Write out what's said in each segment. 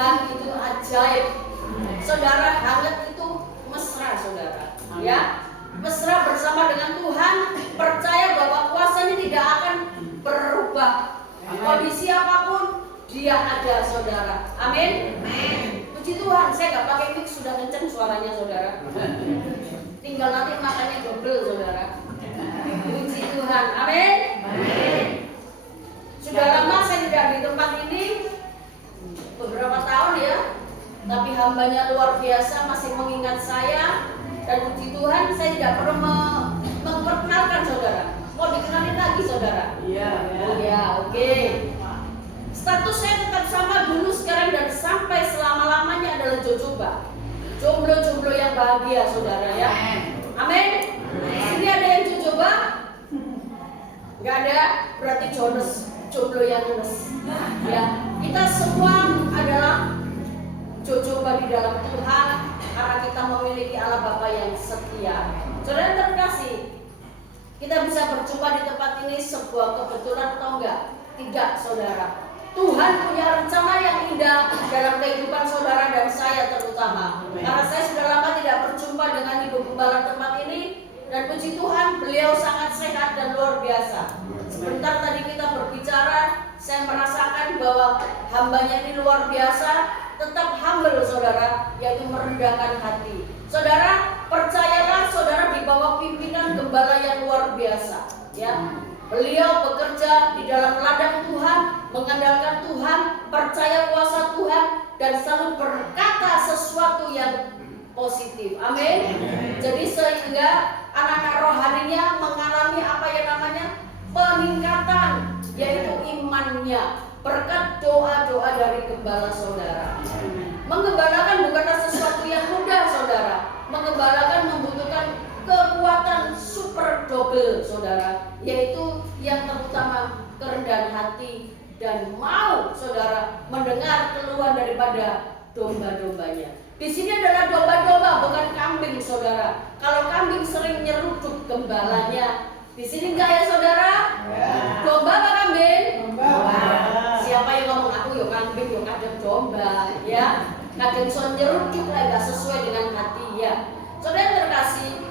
Tuhan itu ajaib. Saudara, hangat itu mesra, saudara. Ya, mesra bersama dengan Tuhan, percaya bahwa kuasa ini tidak akan berubah. Kondisi apapun Dia ada, saudara. Amin. Puji Tuhan, saya nggak pakai mic, sudah kenceng suaranya, saudara. Tinggal nanti makannya double, saudara. Puji Tuhan, amin. Sudah lama saya tidak di tempat ini, beberapa tahun ya. Tapi hambanya luar biasa, masih mengingat saya. Dan puji Tuhan, saya tidak perlu memperkenalkan saudara. Mau dikenalin lagi saudara? Iya. Oh ya, oke. Status saya tetap sama dulu, sekarang dan sampai selama-lamanya adalah jojoba. Jomblo-jomblo yang bahagia saudara ya. Amin. Sini ada yang jojoba? Gak ada, berarti Jonas, jomblo yang lunas. Ya, kita semua adalah jojoba di dalam Tuhan karena kita memiliki Allah Bapa yang setia. Saudara terkasih, kita bisa berjumpa di tempat ini sebuah kebetulan atau enggak? Tidak, saudara. Tuhan punya rencana yang indah dalam kehidupan saudara dan saya terutama. Karena saya sudah lama tidak berjumpa dengan Ibu Gembala tempat ini, dan puji Tuhan beliau sangat sehat dan luar biasa. Sebentar tadi kita berbicara, saya merasakan bahwa hambanya ini luar biasa, tetap humble saudara, yaitu merendahkan hati. Saudara, percayalah saudara di bawah pimpinan gembala yang luar biasa. Ya, beliau bekerja di dalam ladang Tuhan, mengandalkan Tuhan, percaya kuasa Tuhan, dan selalu berkata sesuatu yang positif. Amin. Jadi sehingga anak-anak rohaninya mengalami apa yang namanya peningkatan, yaitu imannya, berkat doa-doa dari gembala saudara. Menggembalakan bukanlah sesuatu yang mudah saudara. Menggembalakan membutuhkan kekuatan super double saudara, yaitu yang terutama kerendahan hati dan mau saudara mendengar keluhan daripada domba-dombanya. Di sini adalah domba-domba, bukan kambing saudara. Kalau kambing sering nyeruduk gembalanya. Di sini enggak ya saudara? Domba apa kambing? Domba. Siapa yang ngomong aku yo kambing yo kadang domba ya. Kadang so nyeruduk lah enggak sesuai dengan hati ya. Saudara terkasih,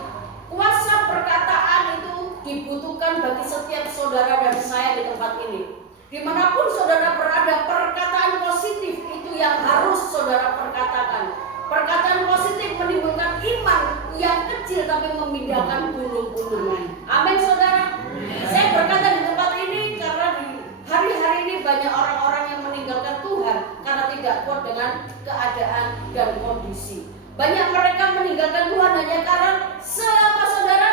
kuasa perkataan itu dibutuhkan bagi setiap saudara dan saya di tempat ini. Dimanapun saudara berada, perkataan positif itu yang harus saudara perkatakan. Perkataan positif menimbulkan iman yang kecil tapi memindahkan gunung-gunung. Amin saudara. Saya berkata di tempat ini karena di hari-hari ini banyak orang-orang yang meninggalkan Tuhan karena tidak kuat dengan keadaan dan kondisi. Banyak mereka meninggalkan Tuhan hanya karena apa saudara?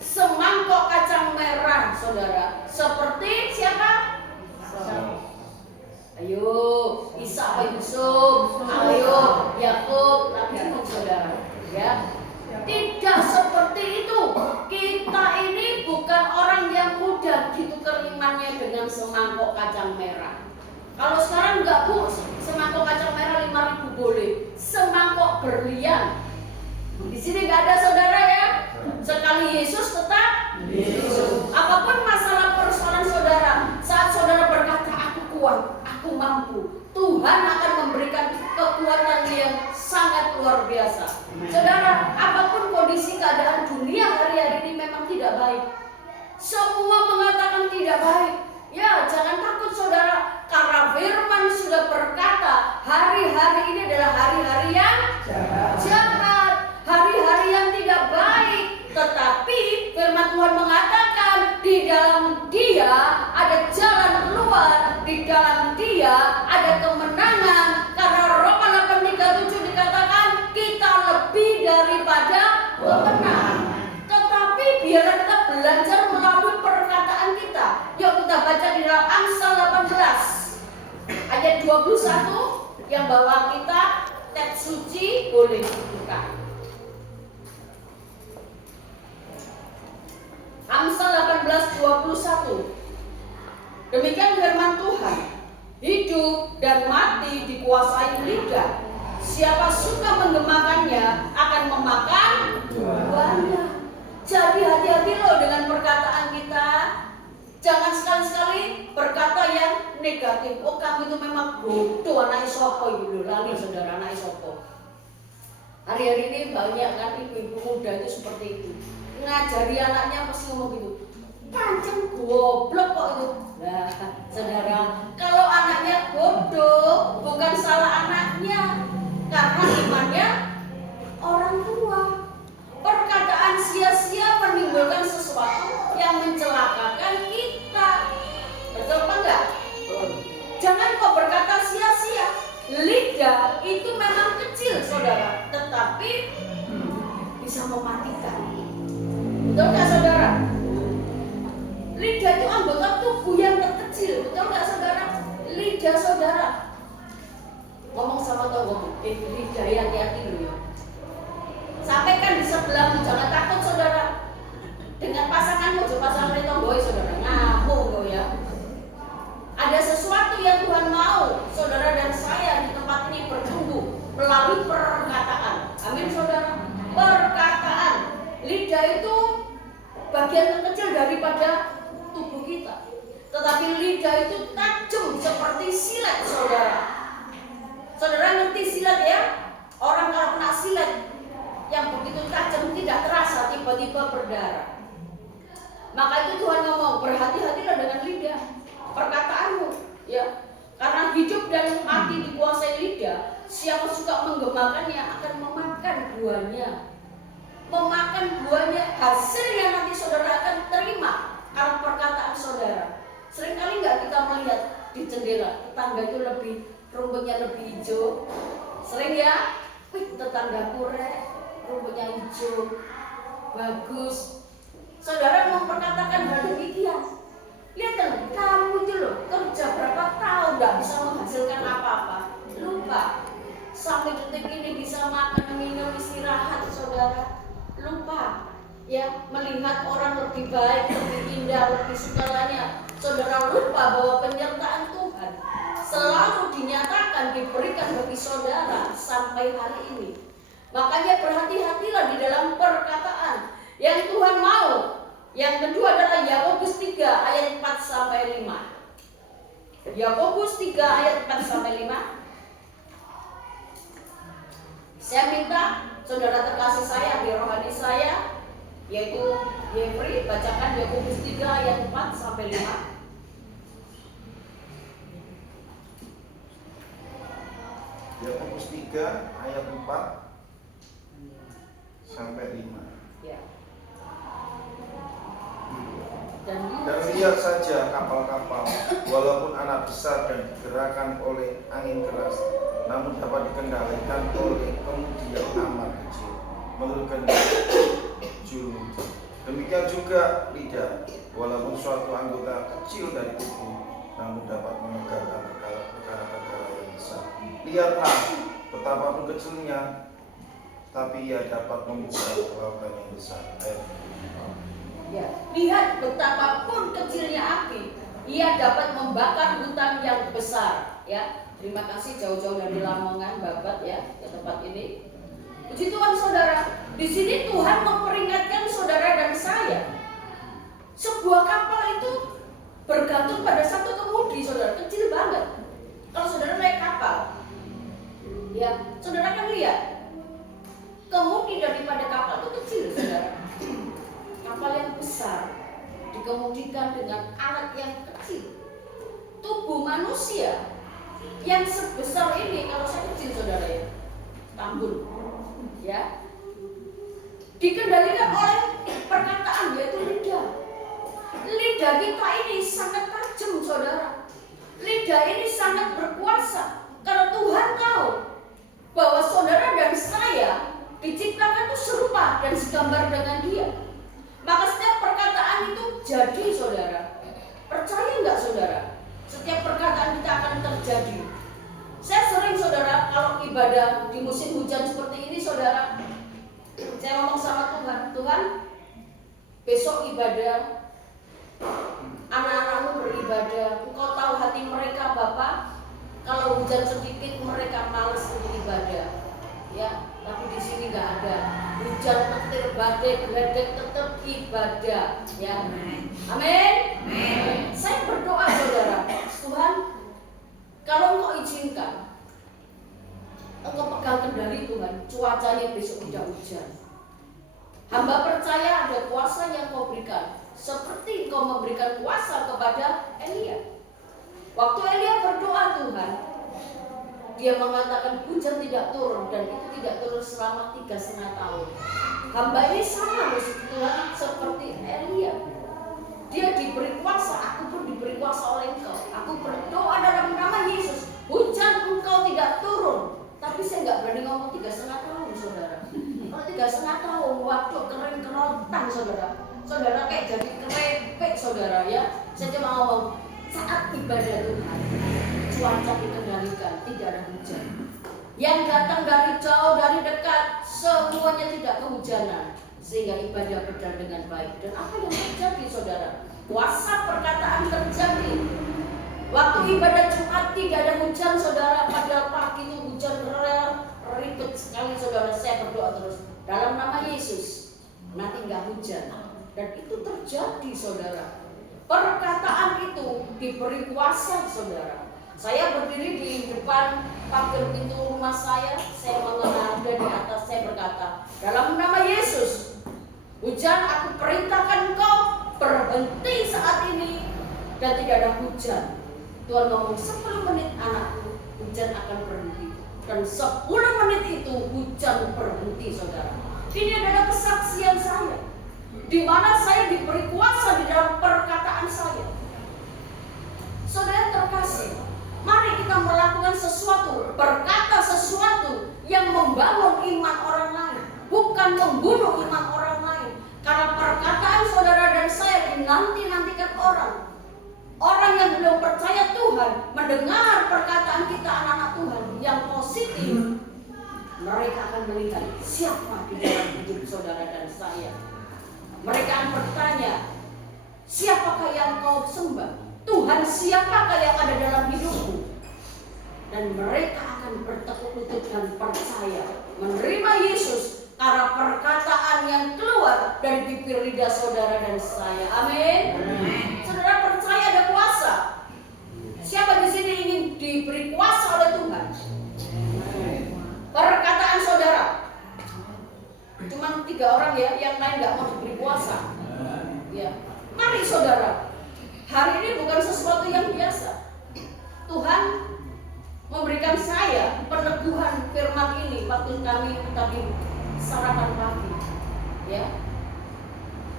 Semangkok kacang merah saudara. Seperti siapa? Ayo, Isa Yusuf, ayo Yakub, Nabi saudara, ya. Tidak seperti itu. Kita ini bukan orang yang mudah ditukar imannya dengan semangkok kacang merah. Kalau sekarang enggak bu, semangkok kacang merah 5.000 boleh. Semangkok berlian. Di sini enggak ada saudara ya. Sekali Yesus tetap Yesus. Apapun masalah persoalan saudara, saat saudara berkata aku kuat, aku mampu, Tuhan akan memberikan kekuatan yang sangat luar biasa. Saudara, apapun kondisi keadaan dunia hari-hari ini memang tidak baik. Semua mengatakan tidak baik. Ya, jangan takut saudara, karena firman sudah berkata hari-hari ini adalah hari-hari yang jahat, hari-hari yang tidak baik. Tetapi firman Tuhan mengatakan di dalam Dia ada jalan keluar, di dalam Dia ada kemenangan. Karena Roma 8:37 dikatakan kita lebih daripada pemenang. Tetapi biarlah kita belajar melalui perkataan kita. Yuk kita baca di dalam Amsal 18 ayat 21. Yang bawa kita teks suci boleh dibuka. Amsal 18:21. Demikian firman Tuhan. Hidup dan mati dikuasai lidah. Siapa suka menggemakannya akan memakan buahnya. Jadi hati-hati loh dengan perkataan kita. Jangan sekali-sekali berkata yang negatif. Oh kamu itu memang bodoh, anak sopo gitu, lali saudara, anak sopo. Hari-hari ini banyak kan ibu-ibu muda itu seperti itu, ngajari anaknya pasti ngomong gitu, pancen goblok kok itu. Nah saudara, kalau anaknya bodoh bukan salah anaknya, karena imannya orang tua. Perkataan sia-sia menimbulkan sesuatu yang mencelakakan kita. Betul apa enggak? Jangan kok berkata sia-sia. Lidah itu memang kecil saudara, tetapi bisa mematikan. Betul nggak saudara? Lidah itu anggota tubuh yang terkecil. Betul nggak saudara? Lidah saudara. Ngomong sama tonggo, lidah hati-hati dulu ya. Sampaikan di sebelahmu, jangan takut saudara. Dengan pasanganmu, jangan pasangan tonggo saudara. Ngamuk ya. Ada sesuatu yang Tuhan mau saudara dan saya di tempat ini bertumbuh melalui perkataan. Amin saudara. Perkataan. Lidah itu bagian terkecil daripada tubuh kita, tetapi lidah itu tajam seperti silet saudara. Saudara ngerti silet ya? Orang kalau kena silet yang begitu tajam tidak terasa, tiba-tiba berdarah. Maka itu Tuhan ngomong, berhati-hatilah dengan lidah, perkataanmu ya, karena hidup dan mati dikuasai lidah. Siapa suka menggemakannya akan memakan buahnya. Memakan buahnya, hasilnya nanti saudara akan terima karena perkataan saudara. Seringkali nggak kita melihat di jendela tetangga itu rumputnya lebih hijau. Sering ya, tetanggaku rumputnya hijau, bagus. Saudara memperkatakan hal demikian. Lihat kan, kamu itu loh kerja berapa tahun nggak bisa menghasilkan apa-apa. Lupa, sampai detik ini bisa makan, minum, istirahat saudara. Lupa, ya melihat orang lebih baik, lebih indah, lebih segalanya. Saudara lupa bahwa penyertaan Tuhan selalu dinyatakan, diberikan bagi saudara sampai hari ini. Makanya berhati-hatilah di dalam perkataan yang Tuhan mau. Yang kedua adalah Yakobus 3 ayat 4 sampai 5. Yakobus 3 ayat 4 sampai 5. Saya minta saudara terkasih saya di rohani saya, yaitu Jeffrey, bacakan Yakobus 3 ayat 4 sampai 5. Yakobus 3 ayat 4 sampai 5. Ya. Dan lihat saja kapal-kapal, walaupun anak besar dan digerakkan oleh angin keras, namun dapat dikendalikan oleh kemudi yang amat kecil, menurut kehendak juru. Demikian juga lidah, walaupun suatu anggota kecil dari tubuh, namun dapat menegakkan perkara-perkara yang besar. Lihatlah betapapun kecilnya, tapi ia dapat membuka lautan yang besar. Ya, lihat betapapun kecilnya api, ia dapat membakar hutan yang besar. Ya, terima kasih jauh-jauh dari Lamongan, Babat ya, ke tempat ini. Puji Tuhan saudara, di sini Tuhan memperingatkan saudara dan saya. Sebuah kapal itu bergantung pada satu kemudi, saudara, kecil banget. Kalau saudara naik kapal, ya, saudara kan lihat kemudi daripada kapal itu kecil, saudara. Kapal yang besar dikemudikan dengan alat yang kecil. Tubuh manusia yang sebesar ini, kalau saya kecil saudara ya, tambun, ya, dikendalikan oleh perkataan, yaitu lidah. Lidah kita ini sangat tajam saudara. Lidah ini sangat berkuasa karena Tuhan tahu bahwa saudara dan saya diciptakan itu serupa dan segambar dengan Dia. Maka setiap perkataan itu jadi saudara. Percaya nggak saudara? Setiap perkataan kita akan terjadi. Saya sering saudara kalau ibadah di musim hujan seperti ini saudara, saya ngomong sama Tuhan, Tuhan besok ibadah, anak-anakmu beribadah, Engkau tahu hati mereka Bapak. Kalau hujan sedikit mereka malas untuk ibadah, ya. Tapi di sini nggak ada hujan, petir, badai, geledek, tetap ibadah, ya. Amin. Saya berdoa saudara, Tuhan engkau memberikan kuasa kepada Elia. Waktu Elia berdoa Tuhan, dia mengatakan hujan tidak turun dan itu tidak turun selama 3,5 tahun. Hamba ini sama musuh Tuhan seperti Elia. Dia diberi kuasa, aku pun diberi kuasa oleh engkau. Aku berdoa dalam nama Yesus, hujan engkau tidak turun. Tapi saya nggak berani ngomong 3,5 tahun, saudara. Kalau 3,5 tahun, waktu kering kerontang, saudara. Saudara kayak jadi kerepek, saudara ya. Saya cuma ngomong, saat ibadah Tuhan, cuaca dikendalikan, tidak ada hujan. Yang datang dari jauh, dari dekat, semuanya tidak kehujanan. Sehingga ibadah berjalan dengan baik. Dan apa yang terjadi, saudara? Kuasa perkataan terjadi. Waktu ibadah Jumat tidak ada hujan, saudara. Padahal pagi itu hujan ribet sekali, saudara. Saya berdoa terus dalam nama Yesus, nanti nggak hujan. Dan itu terjadi, saudara. Perkataan itu diberi kuasa, saudara. Saya berdiri di depan pagar pintu rumah saya mengenal dari atas, saya berkata, dalam nama Yesus, hujan aku perintahkan engkau berhenti saat ini dan tidak ada hujan. Tuhan ngomong 10 menit anakku, hujan akan berhenti. Dan 10 menit itu hujan berhenti, saudara. Ini adalah kesaksian saya, di mana saya diberi kuasa di dalam perkataan saya. Saudara terkasih, mari kita melakukan sesuatu, berkata sesuatu yang membangun iman orang lain, bukan membunuh iman orang lain. Karena perkataan saudara dan saya dinanti-nantikan orang. Orang yang belum percaya Tuhan mendengar perkataan kita anak-anak Tuhan yang positif, mereka akan melihat siapa di dalam hidup saudara dan saya. Mereka akan bertanya, siapakah yang kau sembah? Tuhan siapakah yang ada dalam hidupmu? Dan mereka akan bertekuk lutut dan percaya menerima Yesus karena perkataan yang keluar dari bibir lidah saudara dan saya. Amin. Saudara percaya ada kuasa. Siapa di sini ingin diberi kuasa oleh Tuhan? Perkataan saudara. Cuman 3 orang ya, yang lain nggak mau diberi kuasa. Ya, mari saudara. Hari ini bukan sesuatu yang biasa. Tuhan memberikan saya peneguhan firman ini waktu kami tadi sarapan pagi. Ya,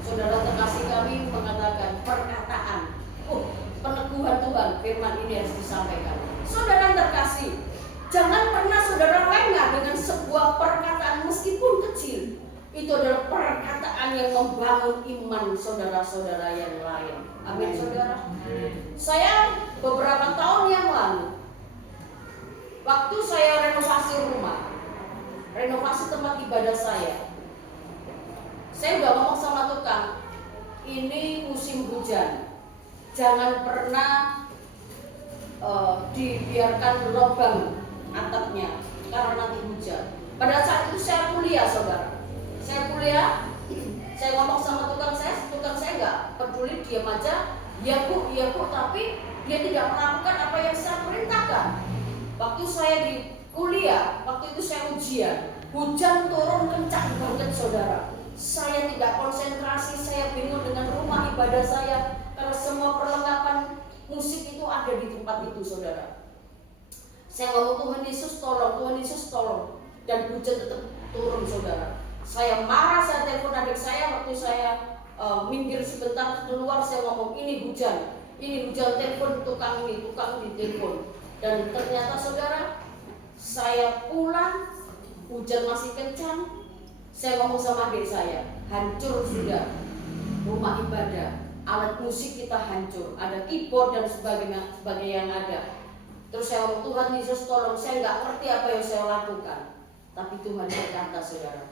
saudara terkasih kami mengatakan perkataan. Peneguhan Tuhan, firman ini harus disampaikan. Saudara terkasih, jangan pernah saudara lengah dengan sebuah perkataan meskipun kecil. Itu adalah perkataan yang membangun iman saudara-saudara yang lain. Amin, saudara. Saya beberapa tahun yang lalu, waktu saya renovasi rumah, renovasi tempat ibadah saya udah ngomong sama tukang, ini musim hujan, jangan pernah dibiarkan lubang atapnya karena nanti hujan. Pada saat itu saya kuliah, saudara. Saya kuliah, saya ngomong sama tukang saya nggak peduli, diam aja. Ya bu, tapi dia tidak melakukan apa yang saya perintahkan. Waktu saya di kuliah, waktu itu saya ujian, hujan turun kencang banget, saudara. Saya tidak konsentrasi, saya bingung dengan rumah ibadah saya karena semua perlengkapan musik itu ada di tempat itu, saudara. Saya ngomong Tuhan Yesus tolong, dan hujan tetap turun, saudara. Saya marah, saya telepon adik saya waktu saya minggir sebentar keluar, saya ngomong ini hujan, telepon tukang ini telepon. Dan ternyata saudara, saya pulang, hujan masih kencang. Saya ngomong sama adik saya, hancur sudah rumah ibadah, alat musik kita hancur, ada keyboard dan sebagainya yang ada. Terus saya ngomong, Tuhan Yesus tolong, saya nggak ngerti apa yang saya lakukan. Tapi Tuhan berkata, saudara,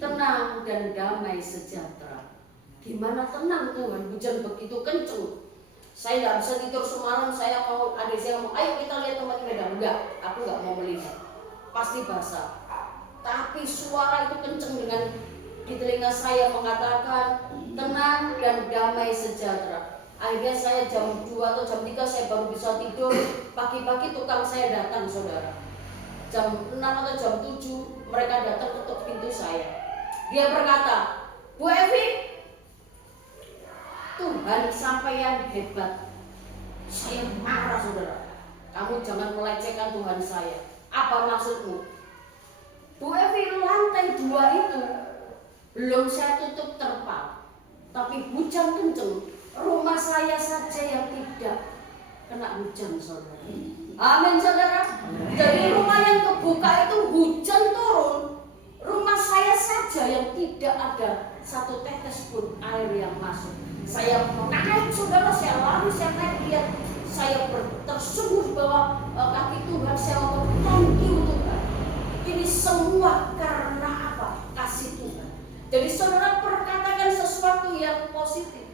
tenang dan damai sejahtera. Gimana tenang Tuhan, hujan begitu kencang. Saya nggak bisa tidur semalam. Saya mau, adik saya ngomong, ayo kita lihat tempat ibadah. Enggak, aku nggak mau melihat, pasti basah. Tapi suara itu kencang dengan di telinga saya mengatakan tenang dan damai sejahtera. Akhirnya saya jam 2 atau jam 3 saya baru bisa tidur. Pagi-pagi tukang saya datang, saudara. Jam 6 atau jam 7 mereka datang ketuk pintu saya. Dia berkata, Bu Evi, Tuhan sampeyan hebat. Saya marah saudara. Kamu jangan melecehkan Tuhan saya. Apa maksudmu? Bu Evi, lantai 2 itu belum saya tutup terpal, tapi hujan kenceng. Rumah saya saja yang tidak kena hujan saudara. Amin saudara. Jadi rumah yang kebuka itu hujan turun, rumah saya saja yang tidak ada satu tetes pun air yang masuk. Saya naik saudara, saya lari, saya naik lihat, saya tersungguh bahwa kaki Tuhan, saya ngomong thank you Tuhan. Ini semua karena apa? Kasih Tuhan. Jadi saudara perkatakan sesuatu yang positif.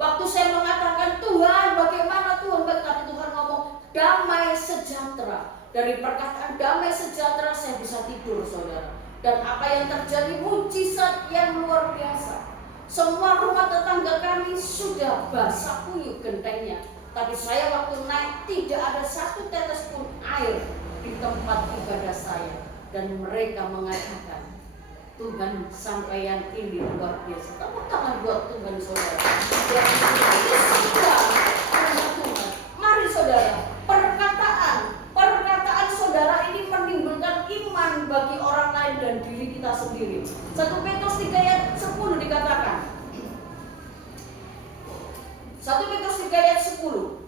Waktu saya mengatakan Tuhan bagaimana Tuhan, tapi Tuhan ngomong damai sejahtera. Dari perkataan damai sejahtera saya bisa tidur saudara. Dan apa yang terjadi, mujizat yang luar biasa. Semua rumah tetangga kami sudah basah kuyup gentengnya. Tapi saya waktu naik tidak ada satu tetes pun air di tempat ibadah saya. Dan mereka mengatakan, Tuhan sampeyan ini luar biasa. Tepuk tangan buat Tuhan saudara. Ya, itu sudah karena Tuhan. Mari saudara, perkataan saudara ini menimbulkan iman bagi orang lain dan diri kita sendiri. 1 Petrus 3 ayat 10 dikatakan. 1 Petrus 3 ayat 10.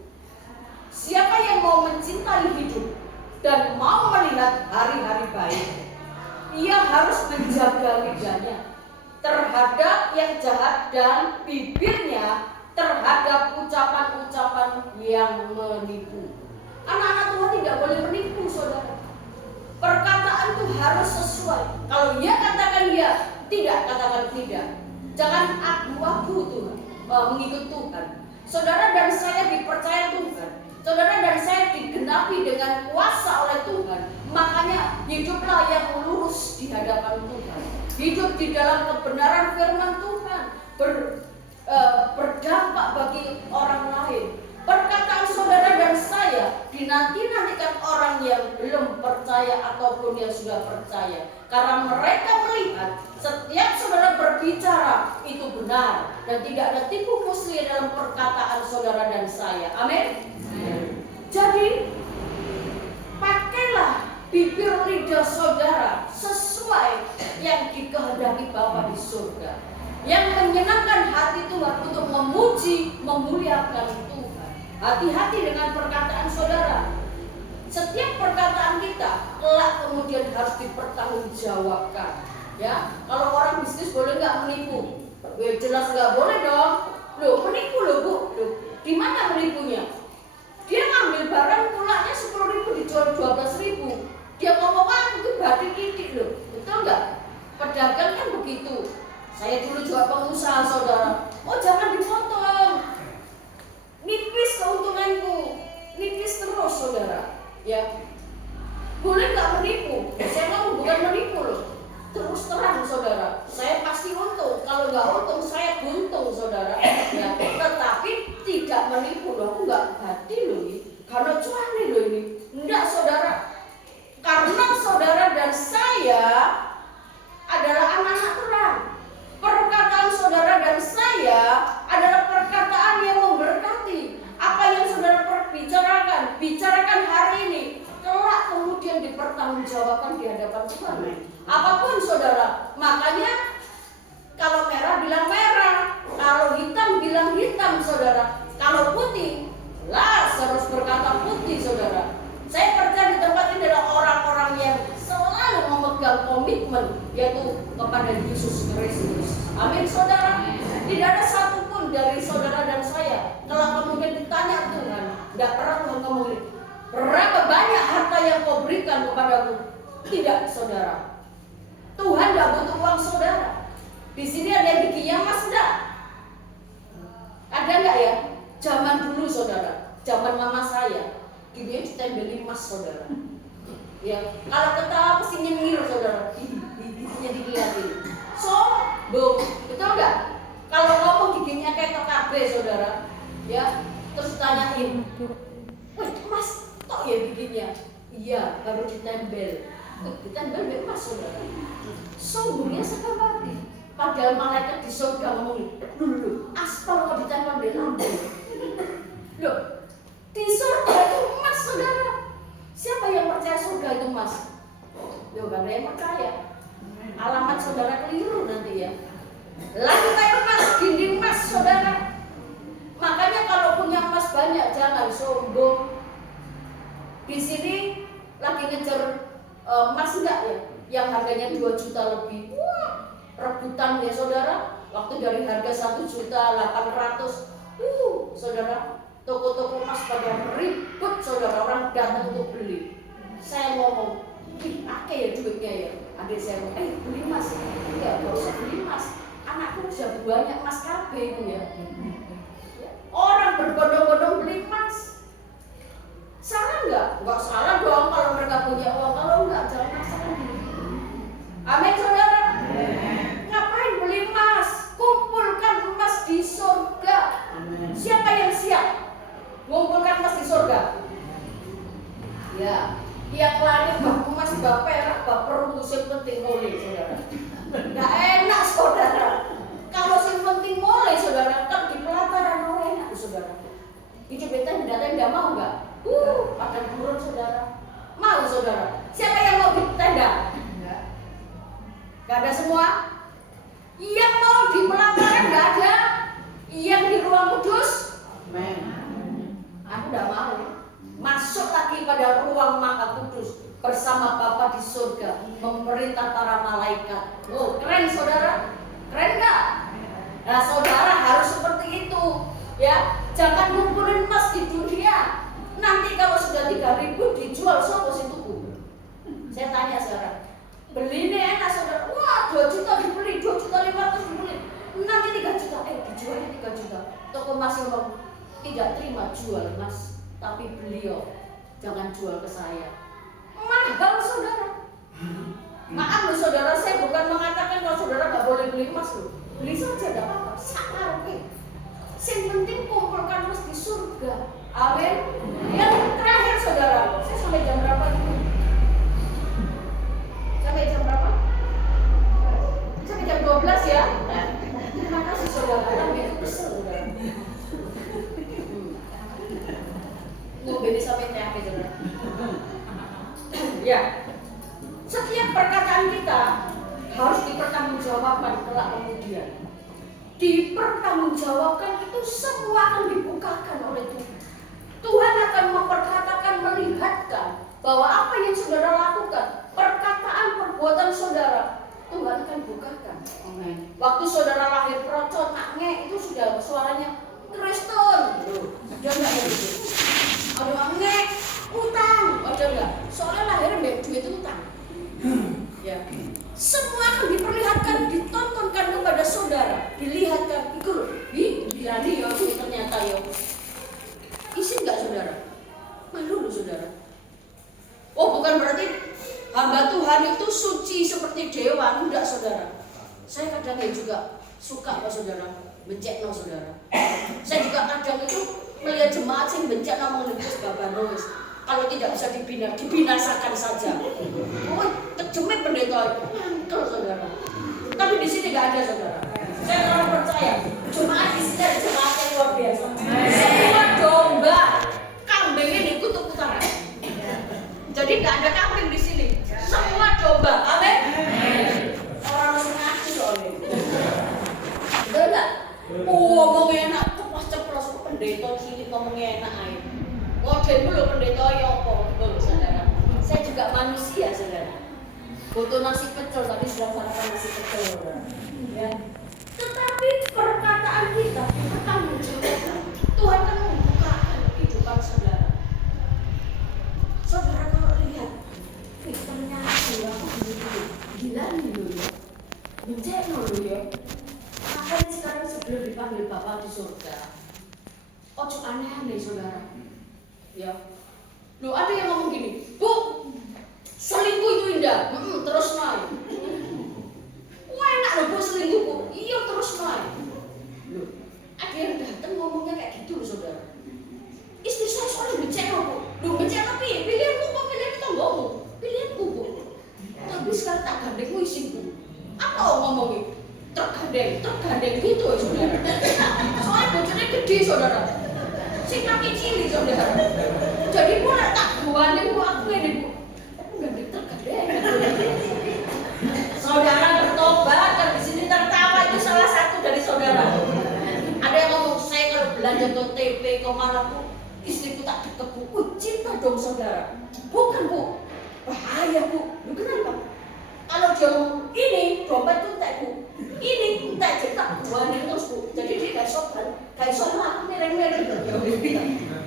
Siapa yang mau mencintai hidup dan mau melihat hari-hari baik, ia harus menjaga lidahnya terhadap yang jahat dan bibirnya terhadap ucapan-ucapan yang menipu. Anak-anak Tuhan tidak boleh menipu saudara. Perkataan itu harus sesuai. Kalau ia katakan ya, tidak katakan tidak. Jangan abu-abu Tuhan, mengikut Tuhan. Saudara dan saya dipercaya Tuhan. Saudara dan saya digenapi dengan kuasa oleh Tuhan. Makanya hiduplah yang lurus di hadapan Tuhan. Hidup di dalam kebenaran firman Tuhan. Berdampak bagi orang lain. Perkataan saudara dan saya dinanti-nantikan orang yang belum percaya ataupun yang sudah percaya. Karena mereka melihat setiap saudara berbicara itu benar. Dan tidak ada tipu muslim dalam perkataan saudara dan saya. Amin. Jadi pakailah bibir lidah saudara sesuai yang dikehendaki Bapa di surga, yang menyenangkan hati Tuhan untuk memuji, memuliakan Tuhan. Hati-hati dengan perkataan saudara. Setiap perkataan kita kelak kemudian harus dipertanggungjawabkan. Ya, kalau orang bisnis boleh nggak menipu? Jelas nggak boleh dong. Loh, menipu loh bu. Loh, di mana menipunya? Dia ngambil barang pulangnya 10.000 dijual 12.000. Dia ngomong itu batik titik loh. Betul nggak? Pedagang kan begitu. Saya dulu juga pengusaha saudara. Oh jangan dipotong. Nipis keuntunganku. Nipis terus saudara. Ya. Boleh nggak menipu? Saya ngomong bukan menipu loh. Terus terang saudara. Saya pasti untung. Kalau nggak untung saya buntung saudara. Ya. Tetapi tidak menipu loh. Aku nggak hati loh ini. Karena cuani loh ini. Enggak saudara. Karena saudara dan saya adalah anak-anak terang. Perkataan saudara dan saya adalah perkataan yang memberkati. Apa yang saudara bicarakan hari ini, kelak kemudian dipertanggungjawabkan di hadapan Tuhan. Apapun saudara, makanya kalau merah bilang merah, kalau hitam bilang hitam saudara, kalau putih, harus berkata putih saudara. Saya percaya di tempat ini adalah orang-orang yang selalu memegang komitmen, yaitu kepada Yesus Kristus. Amin saudara. Tidak ada satupun dari saudara dan saya kalau kemudian ditanya Tuhan, tidak pernah Tuhan ngomongin berapa banyak harta yang kau berikan kepadaku. Tidak saudara. Tuhan tidak butuh uang saudara. Di sini ada yang giginya emas enggak? Ada enggak ya? Zaman dulu saudara, zaman mama saya, giginya ditembelin emas saudara. Ya, kalau ketawa pasti nyengir saudara, giginya dilihatin. Sombong, betul nggak? Kalau ngomong giginya kayak TKB saudara, ya, terus tanyain, wah emas, kok ya giginya? Iya, baru ditempel. Ditempel emas saudara. Sombongnya sekali. Padahal malaikat di surga ngomongin, dulu aspal kok ditempel di lambung. Loh, di surga itu emas saudara. Siapa yang percaya surga itu emas? Yo, gak ada yang percaya. Alamat saudara keliru nanti ya. Lantai emas, dinding emas saudara. Makanya kalau punya emas banyak jangan sombong. Di sini lagi ngejar emas enggak ya? Yang harganya 2 juta lebih. Wah, rebutan ya saudara. Waktu dari harga 1.800.000, saudara, toko-toko emas pada ribut saudara, orang datang untuk beli. Saya ngomong, ih, akeh ya duitnya ya. Adik saya ngomong, beli emas. Enggak usah beli emas. Anakku sudah banyak emas KB itu ya. Orang berbondong-bondong beli emas. Salah enggak? Enggak salah dong kalau mereka punya uang. Kalau enggak, jangan masalah. Amin saudara. Ngapain beli emas? Kumpulkan emas di surga. Siapa yang siap mengumpulkan emas di surga? Ya, yang lain bak emas, bak perak, bak perunggu, yang penting mulai saudara. Nggak enak saudara. Kalau yang penting mulai saudara, kan di pelataran orang enak saudara. Itu beta tidak mau nggak? Pada turun saudara. Mau saudara? Siapa yang mau di tenda? Nggak ada semua. Yang mau di pelataran nggak ada. Yang di ruang kudus? Aku nggak mau. Masuk lagi pada ruang maha kudus bersama Bapa di surga, memerintah para malaikat. Oh, keren saudara? Keren nggak? Nah, saudara harus seperti itu, ya. Jangan ngumpulin emas di dunia. Nanti kalau sudah 3.000 dijual, sopo sing tuku? Saya tanya sekarang. Beli ini enak saudara. Wah, 2 juta dibeli, 2.500.000 dibeli. Nanti 3 juta, dijualnya 3 juta. Toko emas ngomong, tidak terima jual emas, tapi beliau jangan jual ke saya. Mahal saudara. Maaf loh saudara, saya bukan mengatakan kalau saudara nggak boleh beli emas loh. Beli saja tidak apa-apa. Sakarpe. Yang penting kumpulkan emas di surga. Amin. Yang terakhir saudara, saya sampai jam berapa ini? Sampai jam berapa? Sampai jam 12 ya. Terima kasih saudara. Kami itu kesel saudara. Beda sampai terakhir saudara. Ya. Setiap perkataan kita harus dipertanggungjawabkan kelak kemudian. Dipertanggungjawabkan itu semua akan dibukakan oleh Tuhan. Tuhan akan memperkatakan, melihatkan bahwa apa yang saudara lakukan, perkataan, perbuatan saudara, Tuhan akan bukakan. Amen. Waktu saudara lahir perocot, naknya itu sudah suaranya Kristen. Ada nggak ya gitu? Ada naknya utang, ada nggak? Soalnya lahir duit itu utang. Ya. Semua akan diperlihatkan, ditontonkan kepada saudara, dilihatkan, itu loh, bilani ya, ternyata ya. Isi enggak saudara? Malu loh saudara. Oh, bukan berarti hamba Tuhan itu suci seperti dewa, enggak saudara. Saya kadang juga suka kok saudara, bencet no saudara. Saya juga kadang itu melihat jemaat yang bencet no menghembus bapak Rois. Kalau tidak bisa dibinasakan saja. Oh, kejemik pendeta itu, mantul saudara. Tapi di sini nggak ada saudara. Saya kalau percaya, jemaat di sini ada jemaat yang luar biasa. Semua domba, kambing ini kutub utara. Jadi nggak ada kambing di sini. Semua domba, amin. Orang sengaja soalnya. Betul nggak? Ngomongnya enak, ceplos-ceplos pendeta cilik ngomongnya enak aja. Ngomong dulu pendeta ya apa, betul saudara. Saya juga manusia saudara. Butuh nasi pecel tapi sudah sarapan nasi pecel saudara. Ya. Tetapi perkataan kita dipertanggungjawabkan. Tuhan kan membukakan kehidupan saudara. Saudara kalau lihat, ternyata ya gila nih loh ya. Bencana loh ya. Makanya sekarang sebelum dipanggil Bapak di surga, ojo aneh-aneh saudara. Ya, loh ada yang ngomong gini, Bu, selingkuh itu indah, terus naik. Wah enak loh Bu selingkuh Bu, iya terus naik. Loh, ada yang datang ngomongnya kayak gitu loh saudara. Istri saya soalnya becek Bu, loh becek tapi pilihanku kok pilihan tanggamu, pilihanku Bu. Tapi sekarang tak gandengmu isin Bu. Apa ngomongnya? saudara. Jadi mulai tak buanin aku ini bu, aku nggak diterkadang. Saudara bertobat dan di sini tertawa itu salah satu dari saudara. Ada yang ngomong saya kalau belanja ke TP kemana bu, istriku tak dikebu. Cinta dong saudara. Bukan bu, bahaya bu. Lu kenapa? Kalau dia ngomong ini dompet tuh tak bu, ini tak cetak buanin terus bu. Jadi dia kayak sopan, kayak sopan mereng-mereng.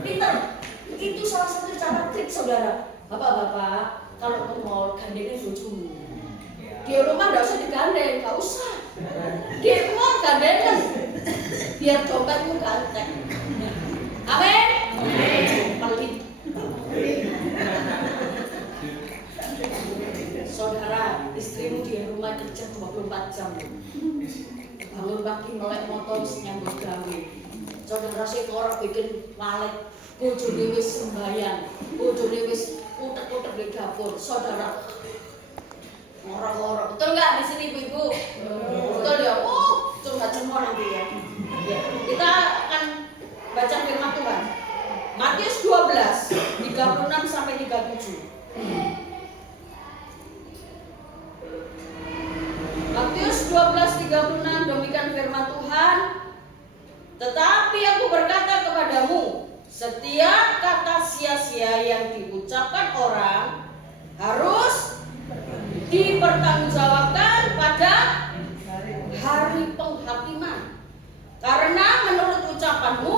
Pintar. Itu salah satu cara trik saudara. Bapak-bapak kalau ke mall gandengin bojomu. Di rumah nggak usah digandeng, nggak usah. Di mall gandengan, biar dompetmu ganteng. Amin. Paling. Saudara, istrimu di rumah kerja 24 jam. Bangun pagi melek motor nyambut gawe. Saudara sih orang bikin walet, bojone wis sembayang, bojone wis utek-utek di dapur. Saudara ngorok-ngorok. Betul nggak di sini ibu-ibu? Betul ya. Oh, cuma nanti ya. Kita akan baca firman Tuhan. Matius 12 36 sampai 37. Matius 12:36 demikian firman Tuhan. Tetapi aku berkata kepadamu, setiap kata sia-sia yang diucapkan orang harus dipertanggungjawabkan pada hari penghakiman. Karena menurut ucapanmu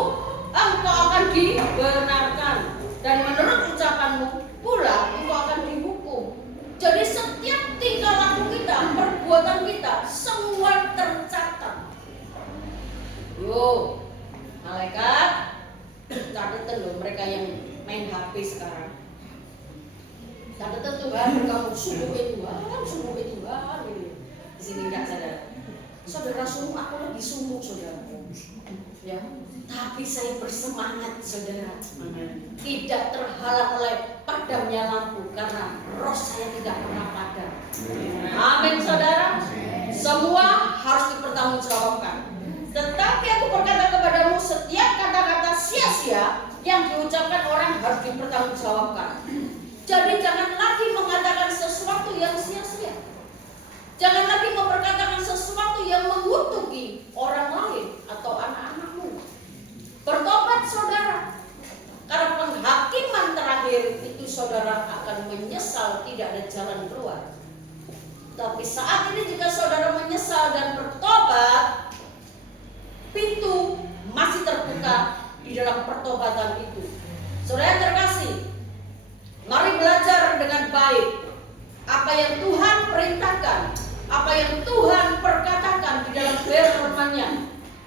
engkau akan dibenarkan, dan menurut ucapanmu pula engkau akan dihukum. Jadi setiap tingkah laku kita, perbuatan kita, semua tercatat. Yo, malaikat, catetan loh mereka yang main HP sekarang. Catetan Tuhan, kamu sungguh Tuhan. Di sini enggak saudara. Saudara sungguh, aku lagi sungguh saudara. Ya, tapi saya bersemangat saudara. Tidak terhalang oleh padamnya lampu karena roh saya tidak pernah padam. Amin saudara. Semua harus dipertanggungjawabkan. Tetapi aku berkata kepadamu, setiap kata-kata sia-sia yang diucapkan orang harus dipertanggungjawabkan. Jadi jangan lagi mengatakan sesuatu yang sia-sia. Jangan lagi memperkatakan sesuatu yang mengutuki orang lain atau anak-anakmu. Bertobat saudara. Karena penghakiman terakhir itu saudara akan menyesal, tidak ada jalan keluar. Tapi saat ini jika saudara menyesal dan bertobat, pintu masih terbuka di dalam pertobatan itu. Saudara yang terkasih, mari belajar dengan baik apa yang Tuhan perintahkan, apa yang Tuhan perkatakan di dalam firman-Nya.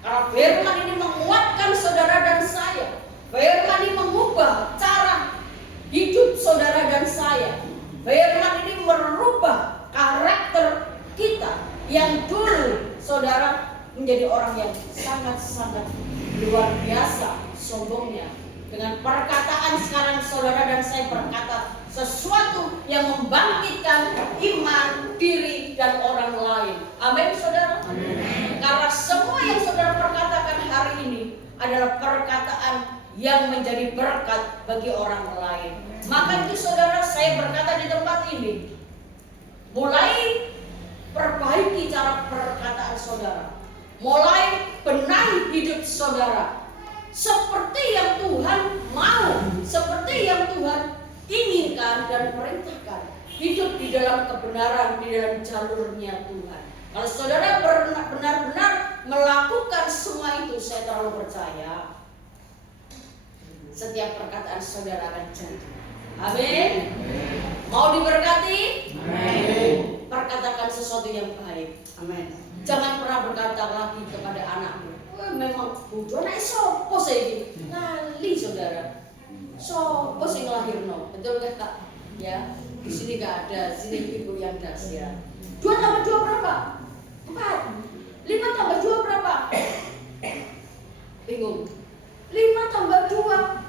Karena firman ini menguatkan saudara dan saya. Firman ini mengubah cara hidup saudara dan saya. Firman ini merubah karakter kita yang dulu saudara menjadi orang yang sangat-sangat luar biasa sombongnya. Dengan perkataan sekarang saudara dan saya berkata sesuatu yang membangkitkan iman, diri, dan orang lain. Amin saudara. Amin. Karena semua yang saudara perkatakan hari ini adalah perkataan yang menjadi berkat bagi orang lain. Maka itu saudara, saya berkata di tempat ini, mulai perbaiki cara perkataan saudara, mulai benahi hidup saudara seperti yang Tuhan mau, seperti yang Tuhan inginkan dan perintahkan. Hidup di dalam kebenaran, di dalam jalurnya Tuhan. Kalau saudara benar-benar melakukan semua itu, saya terlalu percaya setiap perkataan saudara akan jadi. Amin. Mau diberkati? Amin. Perkatakan sesuatu yang baik. Amin. Jangan pernah berkata lagi kepada anakmu, memang bodoh nek sopo sih iki? Lali saudara. Sopo sing nglahirno? Betul gak Kak? Ya, di sini gak ada, sini ibu yang dahsyat. 2 tambah 2 berapa? 4. 5 tambah 2 berapa? Bingung. 5 tambah 2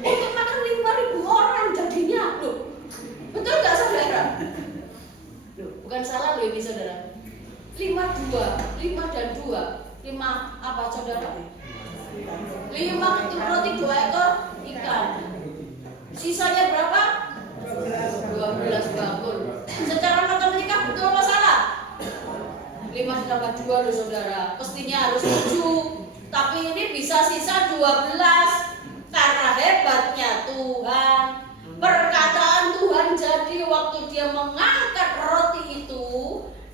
untuk makan 5.000 orang jadinya. Loh, betul gak saudara? Loh, bukan salah loh ini saudara. 5 dan 2 5 apa saudara? 5 roti 2 ekor sisanya berapa? 12 bakul. Secara matematika betul apa salah? 5 ditambah 2 loh saudara, pastinya harus 7. Tapi ini bisa sisa 12 karena hebatnya Tuhan. Perkataan Tuhan jadi waktu dia mengangkat roti itu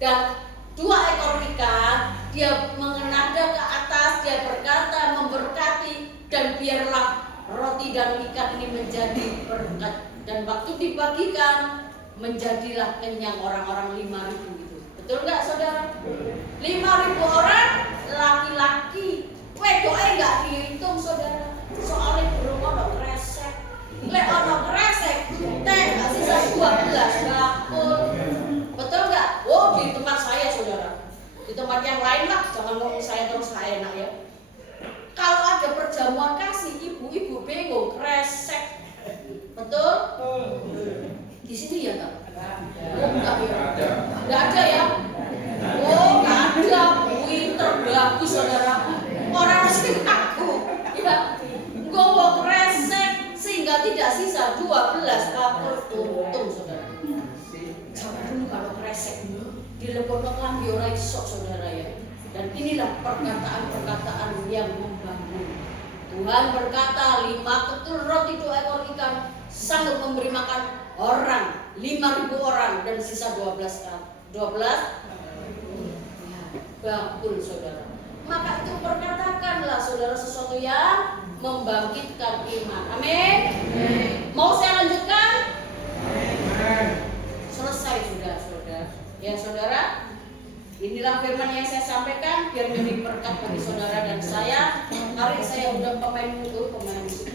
dan 2 ekor ikan, dia mengenada ke atas, dia berkata memberkati, dan biarlah roti dan ikan ini menjadi berkat. Dan waktu dibagikan menjadilah kenyang orang-orang 5.000 itu. Betul nggak saudara? 5.000 orang laki-laki. Wedoke nggak dihitung saudara. Soalnya belum ono kresek. Lek ono kresek, teh nggak sisa 12 bakul. Betul nggak? Oh di tempat saya saudara. Di tempat yang lain lah, jangan ngomong saya terus nggak enak ya. Kalau ada perjamuan kasih, ibu-ibu bingung kresek. Betul? Di sini ya Kak? Oh enggak ya? Enggak ada ya? Oh enggak ada. Winter bagus saudara. Orang sing aku ya ngomong kresek sehingga tidak sisa 12 bakul untung saudara. Jangan dulu kalau kresek dilebokno klambi ora iso saudara ya. Dan inilah perkataan-perkataan yang membangun. Tuhan berkata 5 ketul roti 2 ekor ikan sanggup memberi makan orang 5.000 orang dan sisa 12 bakul saudara. Maka itu perkatakanlah saudara sesuatu yang membangkitkan iman. Amin. Mau saya lanjutkan? Selesai sudah saudara. Ya saudara, inilah firman yang saya sampaikan biar menjadi berkat bagi saudara dan saya. Mari saya undang pemain musik